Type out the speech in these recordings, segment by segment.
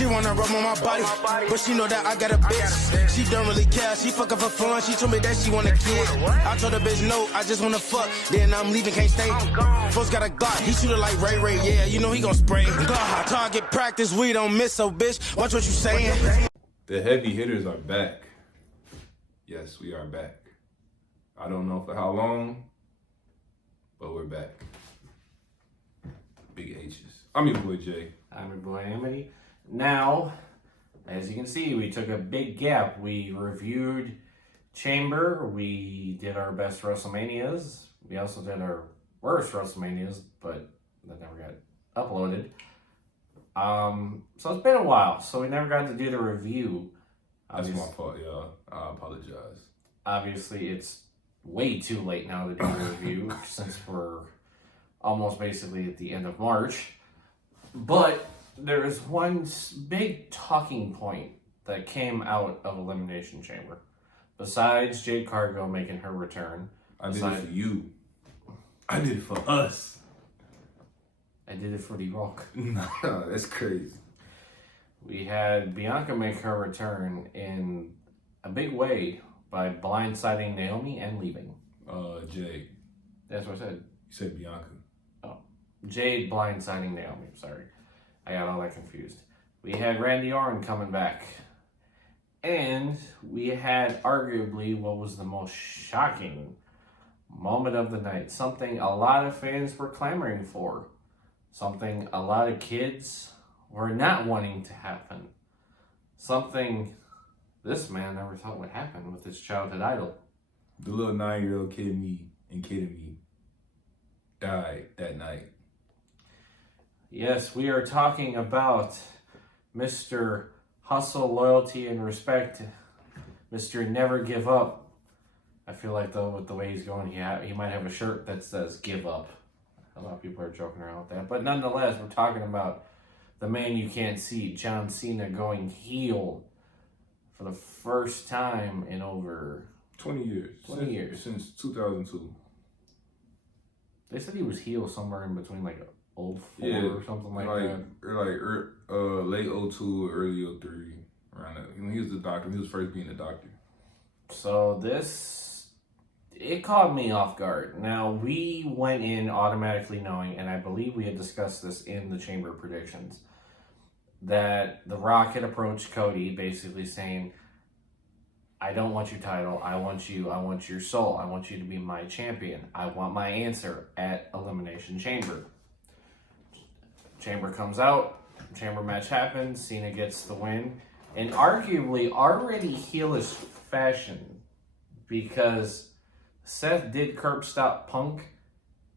She wanna rub on my body, but she know that I got a bitch. She don't really care, she fucking for fun. She told me that she want a kid. I told her bitch no, I just wanna fuck. Then I'm leaving, can't stay. Folks got a Glock, he shoot it like Ray Ray. Yeah, you know he gon' spray. Glock, target practice, we don't miss, so bitch, watch what you saying. The heavy hitters are back. Yes, we are back. I don't know for how long, but we're back. Big H's. I'm your boy Jay. I'm your boy Amity. Now, as you can see, we took a big gap. We reviewed Chamber. We did our best WrestleManias. We also did our worst WrestleManias, but that never got uploaded. So it's been a while, so we never got to do the review. That's my fault, y'all. I apologize. Obviously, it's way too late now to do the review since we're almost basically at the end of March. But there is one big talking point that came out of Elimination Chamber. Besides Jade Cargill making her return. I did it for you. I did it for us. I did it for The Rock. No, that's crazy. We had Bianca make her return in a big way by blindsiding Naomi and leaving. Jade. That's what I said. You said Bianca. Oh. Jade blindsiding Naomi. Sorry. I got all that confused. We had Randy Orton coming back. And we had arguably what was the most shocking moment of the night. Something a lot of fans were clamoring for. Something a lot of kids were not wanting to happen. Something this man never thought would happen with his childhood idol. The little 9-year-old kid in me died that night. Yes, we are talking about Mr. Hustle, Loyalty, and Respect. Mr. Never Give Up. I feel like, though, with the way he's going, he might have a shirt that says Give Up. A lot of people are joking around with that. But nonetheless, we're talking about the man you can't see, John Cena, going heel for the first time in over 20 years. 20 years. Since 2002. They said he was heel somewhere in between, like, 04 or something like that. Or late 02 or early 03. Around that. When he was the doctor. He was first being the doctor. So it caught me off guard. Now, we went in automatically knowing, and I believe we had discussed this in the Chamber predictions, that The Rock had approached Cody basically saying, I don't want your title. I want you. I want your soul. I want you to be my champion. I want my answer at Elimination Chamber. Chamber comes out. Chamber match happens. Cena gets the win. And arguably already heelish fashion, because Seth did curb stop Punk,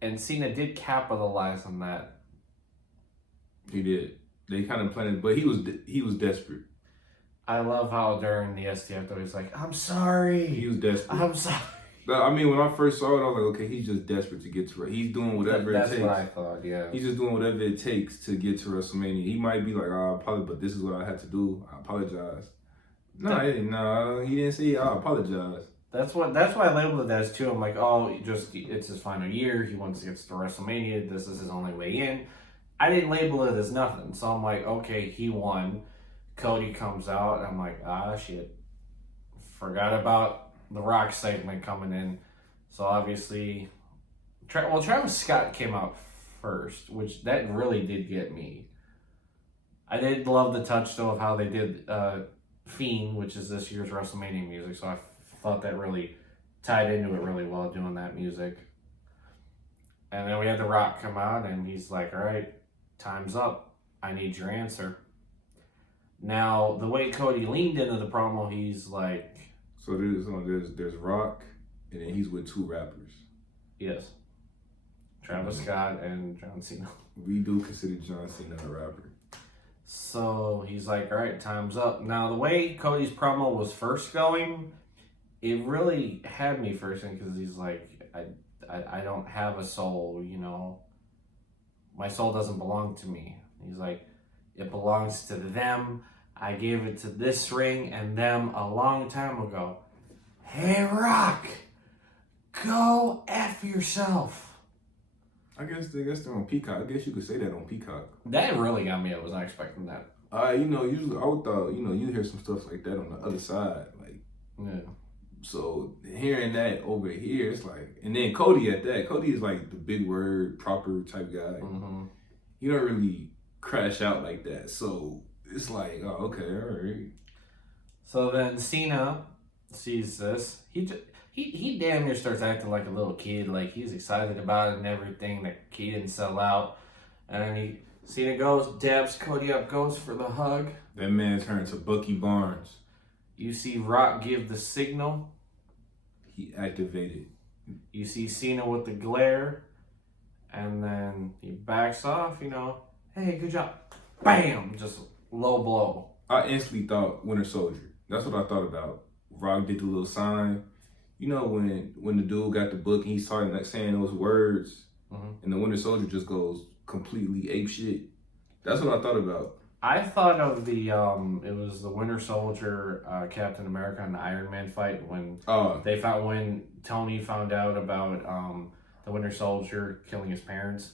and Cena did capitalize on that. He did. They kind of planned, but he was desperate. I love how during the STF though he's like, I'm sorry. He was desperate. I'm sorry. I mean, when I first saw it, I was like, okay, he's just desperate to get to it. He's doing whatever it takes. That's what I thought, yeah. He's just doing whatever it takes to get to WrestleMania. He might be like, oh, I apologize, but this is what I had to do. I apologize. No, he didn't say I apologize. That's why I labeled it as too. I'm like, oh, it's his final year. He wants to get to WrestleMania. This is his only way in. I didn't label it as nothing. So I'm like, okay, he won. Cody comes out. I'm like, shit. Forgot about the Rock segment coming in. So obviously, Travis Scott came out first, which that really did get me. I did love the touch though of how they did Fiend, which is this year's WrestleMania music. So I thought that really tied into it really well, doing that music. And then we had The Rock come out, and he's like, all right, time's up. I need your answer. Now, the way Cody leaned into the promo, he's like... So there's Rock, and then he's with two rappers. Yes. Travis Scott and John Cena. We do consider John Cena a rapper. So he's like, all right, time's up. Now, the way Cody's promo was first going, it really had me first in, because he's like, I don't have a soul, you know. My soul doesn't belong to me. He's like, it belongs to them. I gave it to this ring and them a long time ago. Hey, Rock, go F yourself. I guess they're on Peacock. I guess you could say that on Peacock. That really got me. I was not expecting that. Usually I would thought, you hear some stuff like that on the other side, like. Yeah. So hearing that over here, it's like, and then Cody at that. Cody is like the big word, proper type guy. Mm-hmm. He don't really crash out like that. So it's like, oh, okay, all right. So then Cena sees this. He damn near starts acting like a little kid, like he's excited about it and everything. That he didn't sell out, and then Cena goes, dabs Cody up, goes for the hug. That man turned to Bucky Barnes. You see Rock give the signal. He activated. You see Cena with the glare, and then he backs off. Hey, good job. Bam, just low blow. I instantly thought Winter Soldier. That's what I thought about. Rock did the little sign. When the dude got the book and he started like saying those words, and the Winter Soldier just goes completely ape shit. That's what I thought about. I thought of the it was the Winter Soldier, Captain America, and the Iron Man fight when when Tony found out about the Winter Soldier killing his parents,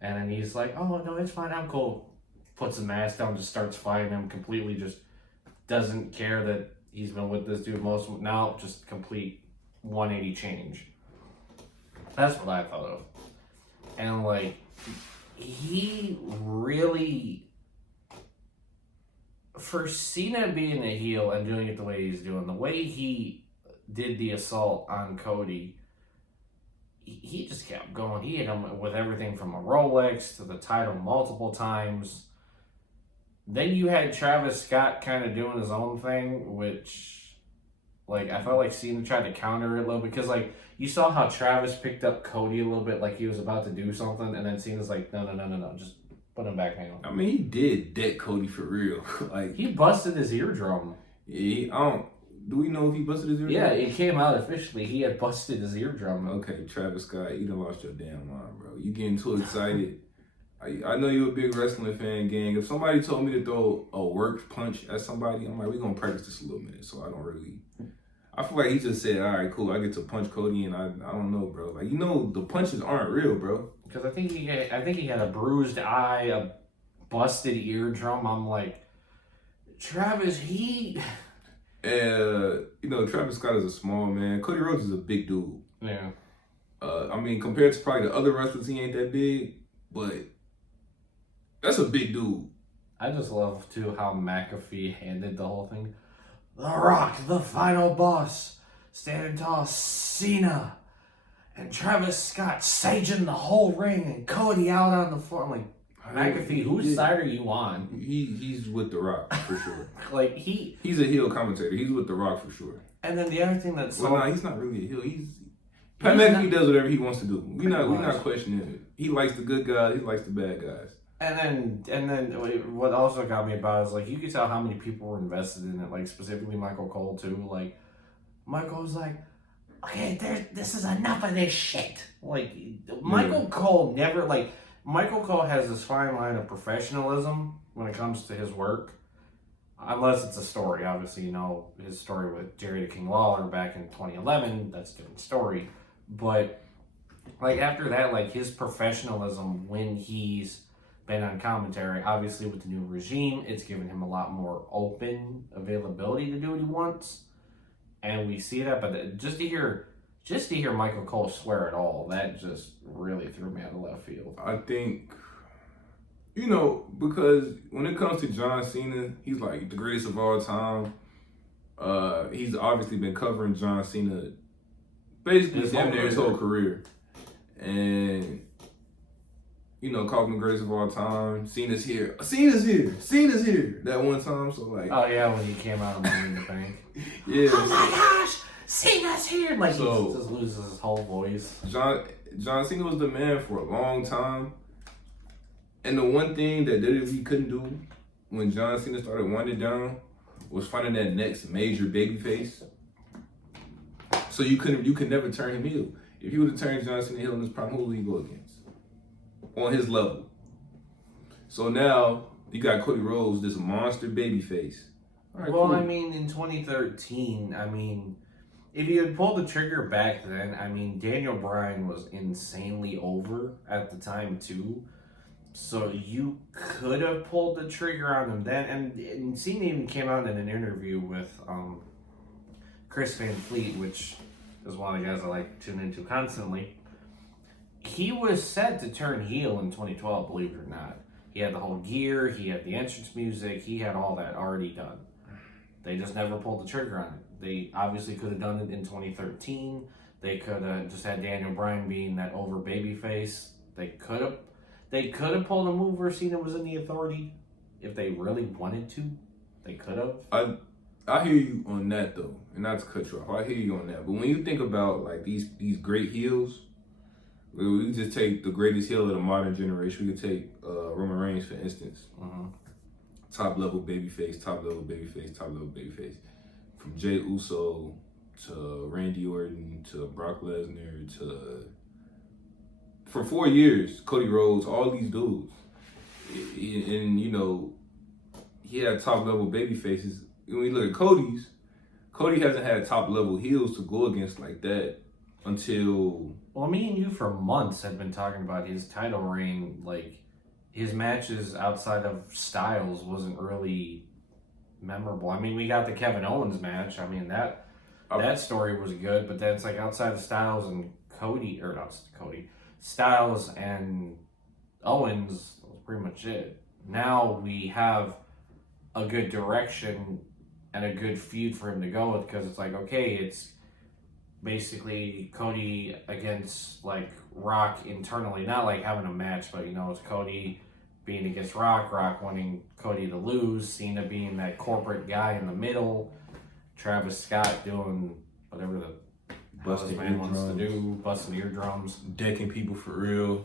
and then he's like, "Oh no, it's fine, I'm cool." Puts the mask down, just starts fighting him completely, just doesn't care that he's been with this dude now, just complete 180 change. That's what I thought of, and like he really. For Cena being a heel and doing it the way he's doing, the way he did the assault on Cody, he just kept going. He hit him with everything from a Rolex to the title multiple times. Then you had Travis Scott kind of doing his own thing, which, like, I felt like Cena tried to counter it a little bit because, like, you saw how Travis picked up Cody a little bit, like he was about to do something, and then Cena's like, no, just put him back down. I mean, he did deck Cody for real. Like he busted his eardrum. Yeah, do we know if he busted his eardrum? Yeah, it came out officially. He had busted his eardrum. Okay, Travis Scott, you done lost your damn mind, bro. You getting too excited. I know you're a big wrestling fan, gang. If somebody told me to throw a work punch at somebody, I'm like, we're going to practice this a little minute. So I don't really... I feel like he just said, all right, cool, I get to punch Cody, and I don't know, bro. Like, the punches aren't real, bro. Because I think he had a bruised eye, a busted eardrum. I'm like, Travis, Travis Scott is a small man. Cody Rhodes is a big dude. Yeah. I mean, compared to probably the other wrestlers, he ain't that big, but that's a big dude. I just love, too, how McAfee handled the whole thing. The Rock, the final boss, standing tall, Cena, and Travis Scott saging the whole ring, and Cody out on the floor. I'm like, McAfee, whose side are you on? He's with The Rock, for sure. Like, he's a heel commentator. He's with The Rock, for sure. And then the other thing that's... he's not really a heel. Pat McAfee does whatever he wants to do. We're not questioning it. He likes the good guys. He likes the bad guys. And then what also got me about it is, like, you could tell how many people were invested in it, like, specifically Michael Cole, too. Like, Michael was like, okay, this is enough of this shit. Like, Michael Cole has this fine line of professionalism when it comes to his work. Unless it's a story. Obviously, his story with Jerry the King Lawler back in 2011, that's a different story. But, like, after that, like, his professionalism when he's been on commentary, obviously with the new regime, it's given him a lot more open availability to do what he wants. And we see that, but just to hear Michael Cole swear at all, that just really threw me out of left field. I think, because when it comes to John Cena, he's like the greatest of all time. He's obviously been covering John Cena basically his whole career. And, called him the greatest of all time. Cena's here. That one time, so like... Oh, yeah, when he came out of Money in the Bank. Yeah. Oh, my gosh! Cena's here! Like, he just loses his whole voice. John Cena was the man for a long time. And the one thing that WWE couldn't do when John Cena started winding down was finding that next major babyface. So you could never turn him heel. If you would have turned John Cena heel in this prime, who would he go against? On his level. So now you got Cody Rhodes, this monster babyface. Right, cool. I mean, in 2013, if you had pulled the trigger back then, Daniel Bryan was insanely over at the time too. So you could have pulled the trigger on him then, and Cena even came out in an interview with Chris Van Fleet, which is one of the guys I like to tune into constantly. He was set to turn heel in 2012, believe it or not. He had the whole gear, he had the entrance music, he had all that already done. They just never pulled the trigger on it. They obviously could have done it in 2013. They could have just had Daniel Bryan being that over babyface. They could have pulled a move where Cena was in the Authority if they really wanted to. They could have. I hear you on that though, and not to cut you off. I hear you on that. But when you think about like these great heels, we just take the greatest heel of the modern generation. We could take Roman Reigns for instance. Top level babyface, top level babyface, top level babyface. From Jey Uso to Randy Orton to Brock Lesnar to, for 4 years, Cody Rhodes, all these dudes. And you know, he had top level baby faces. When you look at Cody hasn't had top level heels to go against like that until. Well, me and you for months had been talking about his title reign. Like, his matches outside of Styles wasn't really memorable. I mean, we got the Kevin Owens match. I mean, that story was good, but that's like outside of Styles and Styles and Owens, that was pretty much it. Now we have a good direction and a good feud for him to go with, because it's like, okay, it's basically Cody against like Rock internally, not like having a match, but you know, it's Cody being against Rock wanting Cody to lose, Cena being that corporate guy in the middle, Travis Scott doing whatever the busting man wants to do, busting eardrums, decking people for real.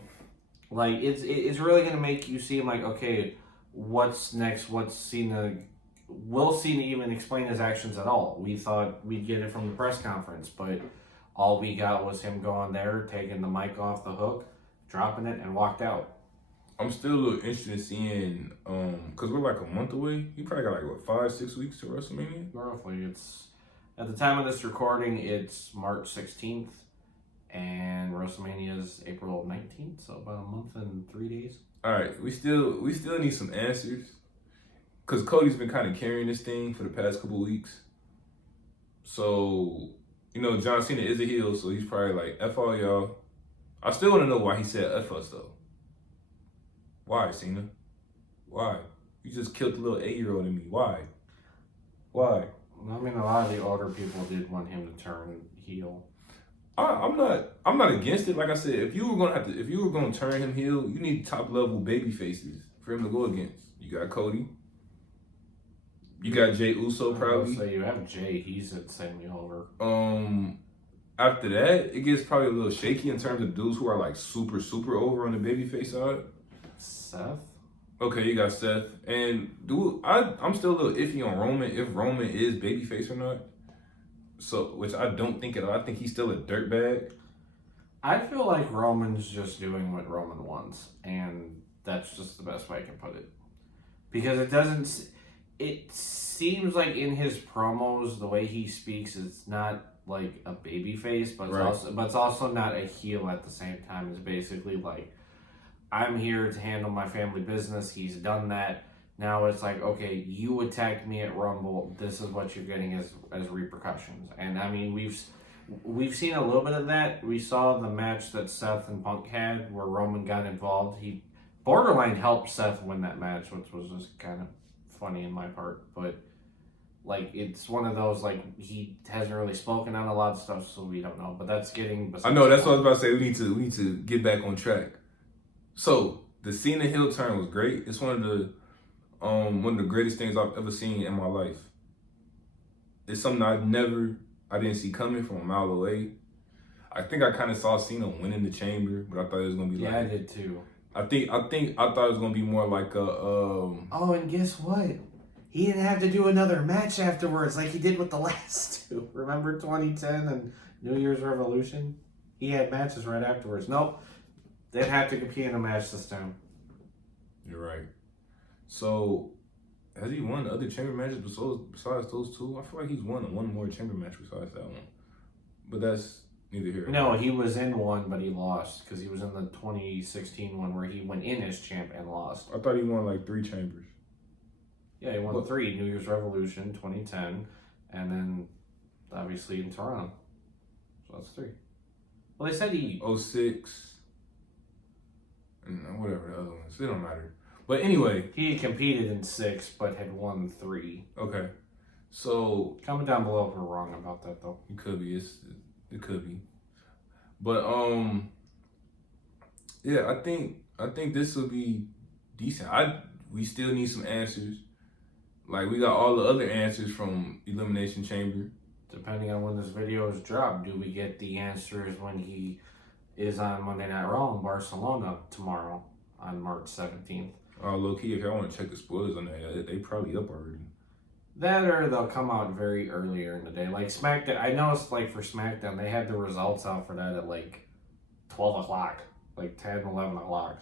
Like, it's really gonna make you seem like, okay, what's next? What's Cena? Will Cena even explain his actions at all? We thought we'd get it from the press conference, but all we got was him going there, taking the mic off the hook, dropping it, and walked out. I'm still a little interested in seeing, because we're like a month away. You probably got like, what, 5-6 weeks to WrestleMania? Roughly. It's, at the time of this recording, it's March 16th, and WrestleMania is April 19th, so about a month and 3 days. All right, we still need some answers, because Cody's been kind of carrying this thing for the past couple weeks. So, you know, John Cena is a heel, so he's probably like, F all y'all. I still want to know why he said F us, though. Why, Cena? Why? You just killed the little 8-year-old in me. Why? I mean, a lot of the older people did want him to turn heel. I'm not against it. Like I said, if you were gonna turn him heel, you need top level baby faces for him to go against. You got Cody. You got Jey Uso probably. So you have Jey. He's at send me over. After that, it gets probably a little shaky in terms of dudes who are like super over on the babyface side. Seth. Okay, you got Seth, and dude, I'm still a little iffy on Roman, if Roman is babyface or not. So, which I don't think at all. I think he's still a dirtbag. I feel like Roman's just doing what Roman wants, and that's just the best way I can put it. Because it seems like in his promos, the way he speaks, it's not like a babyface, but it's also not a heel at the same time. It's basically like, I'm here to handle my family business. He's done that. Now it's like, okay, you attacked me at Rumble. This is what you're getting as repercussions. And I mean, we've seen a little bit of that. We saw the match that Seth and Punk had where Roman got involved. He borderline helped Seth win that match, which was just kind of funny in my part. But like, it's one of those, like, he hasn't really spoken on a lot of stuff, so we don't know. But that's getting. I know, that's what I was about to say. We need to get back on track. So the Cena heel turn was great. It's one of the greatest things I've ever seen in my life. It's something I didn't see coming from a mile away. I think I kind of saw Cena winning the Chamber, but I thought it was gonna be like. Yeah, I did too. I thought it was gonna be more like a. Oh, and guess what? He didn't have to do another match afterwards like he did with the last two. Remember 2010 and New Year's Revolution? He had matches right afterwards. Nope. They'd have to compete in a match this time. You're right. So, has he won other chamber matches besides those two? I feel like he's won one more chamber match besides that one. But that's Neither here. No, he was in one, but he lost because he was in the 2016 one where he went in as champ and lost. I thought he won like 3 chambers. Yeah, he won 3: New Year's Revolution 2010, and then obviously in Toronto. So that's 3. Well, they said he 06. And whatever the other ones. It don't matter. But anyway. He competed in 6, but had won 3. Okay. So. Comment down below if we're wrong about that, though. It could be. It could be. But, yeah, I think this will be decent. We still need some answers. Like, we got all the other answers from Elimination Chamber. Depending on when this video is dropped, do we get the answers when he is on Monday Night Raw in Barcelona tomorrow on March 17th? Low key, if y'all want to check the spoilers on that, they probably up already. That or they'll come out very earlier in the day. Like SmackDown, I noticed like for SmackDown, they had the results out for that at like 12 o'clock, like 10, 11 o'clock.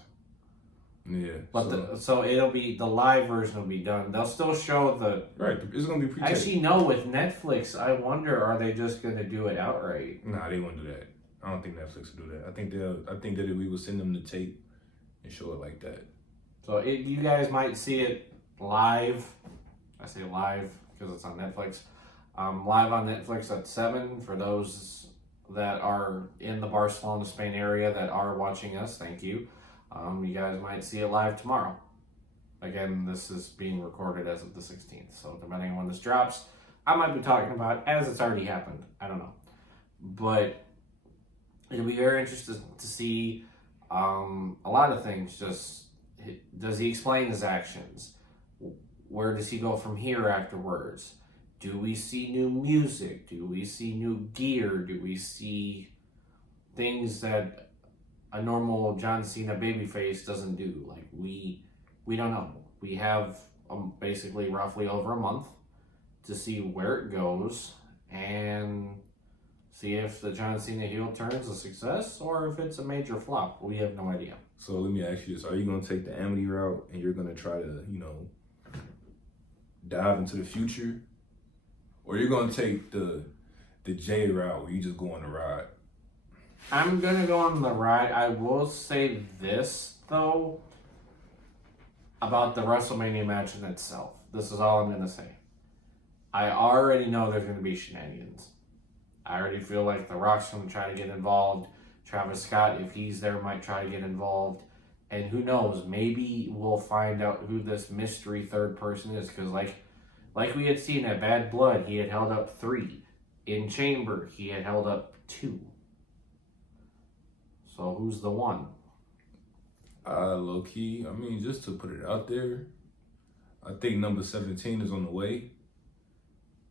Yeah. But so it'll be, the live version will be done. They'll still show the... Right, it's going to be pre-taped. Actually, no, with Netflix, I wonder, are they just going to do it outright? Nah, they won't do that. I don't think Netflix will do that. I think that we will send them the tape and show it like that. So you guys might see it live. I say live because it's on Netflix. Live on Netflix at 7 for those that are in the Barcelona, Spain area that are watching us. Thank you. You guys might see it live tomorrow. Again, this is being recorded as of the 16th. So depending on when this drops, I might be talking about it as it's already happened. I don't know. But it'll be very interesting to see a lot of things. Just, does he explain his actions? Where does he go from here afterwards? Do we see new music? Do we see new gear? Do we see things that a normal John Cena babyface doesn't do? Like, we don't know. We have basically roughly over a month to see where it goes and see if the John Cena heel turn is a success or if it's a major flop. We have no idea. So let me ask you this. Are you going to take the Amity route and you're going to try to, dive into the future? Or you're going to take the J route where you just go on the ride? I'm going to go on the ride. I will say this, though, about the WrestleMania match in itself. This is all I'm going to say. I already know there's going to be shenanigans. I already feel like The Rock's going to try to get involved. Travis Scott, if he's there, might try to get involved. And who knows, maybe we'll find out who this mystery third person is. Because like we had seen at Bad Blood, he had held up 3. In Chamber, he had held up 2. So who's the one? Low key, just to put it out there, I think number 17 is on the way.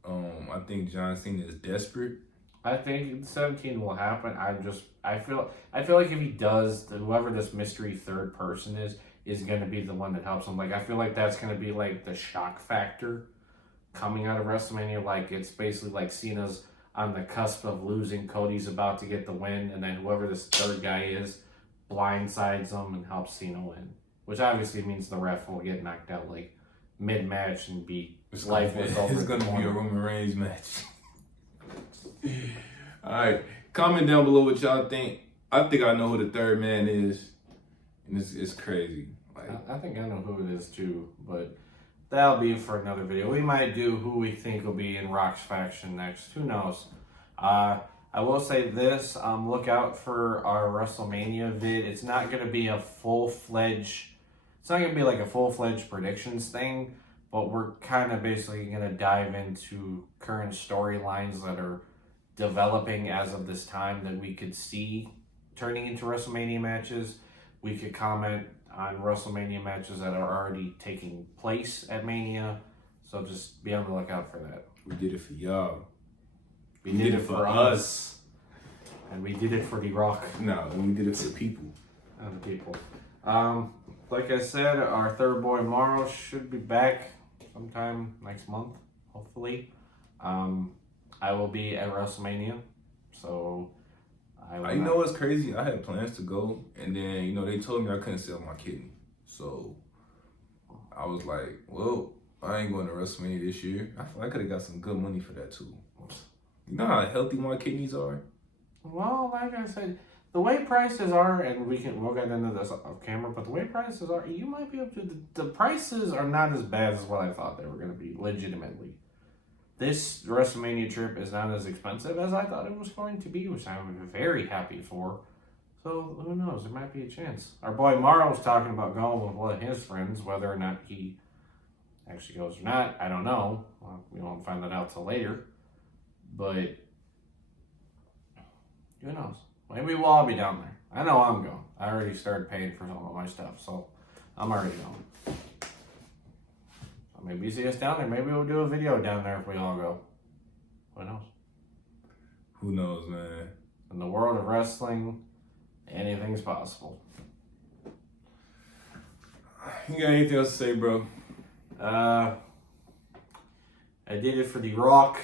I think John Cena is desperate. I think 17 will happen. I feel like if he does, whoever this mystery third person is going to be the one that helps him. Like, I feel like that's going to be like the shock factor coming out of WrestleMania. Like, it's basically like Cena's on the cusp of losing, Cody's about to get the win, and then whoever this third guy is blindsides him and helps Cena win. Which obviously means the ref will get knocked out like mid-match and be lifeless over. It's going to be a Roman Reigns match. Alright, comment down below what y'all think. I think I know who the third man is. And it's crazy. Like, I think I know who it is too, but that'll be for another video. We might do who we think will be in Rock's faction next. Who knows? I will say this, look out for our WrestleMania vid. It's not going to be a full-fledged, it's not going to be like a full-fledged predictions thing, but we're kind of basically going to dive into current storylines that are developing as of this time that we could see turning into WrestleMania matches. We could comment on WrestleMania matches that are already taking place at Mania. So just be on the lookout for that. we did it for y'all. We did it for us. And we did it for The Rock. No, we did it for the people. And the people. Like I said, our third boy Morrow should be back sometime next month, hopefully. I will be at WrestleMania, so You know what's crazy? I had plans to go, and then, they told me I couldn't sell my kidney. So I was like, well, I ain't going to WrestleMania this year. I feel like I could have got some good money for that too. You know how healthy my kidneys are? Well, like I said, the way prices are, and we'll get into this off camera, but the way prices are, you might be able to. The prices are not as bad as what I thought they were going to be. Legitimately, this WrestleMania trip is not as expensive as I thought it was going to be, which I'm very happy for. So who knows? There might be a chance. Our boy Marlo's talking about going with one of his friends, whether or not he actually goes or not, I don't know. Well, we won't find that out till later. But who knows? Maybe we'll all be down there. I know I'm going. I already started paying for some of my stuff, so I'm already going. So maybe you see us down there. Maybe we'll do a video down there if we all go. Who knows? Who knows, man? In the world of wrestling, anything's possible. You got anything else to say, bro? I did it for The Rock,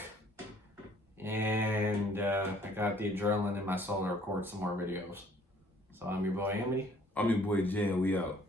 and I got the adrenaline in my soul to record some more videos. So I'm your boy Amity. I'm your boy Jen. We out.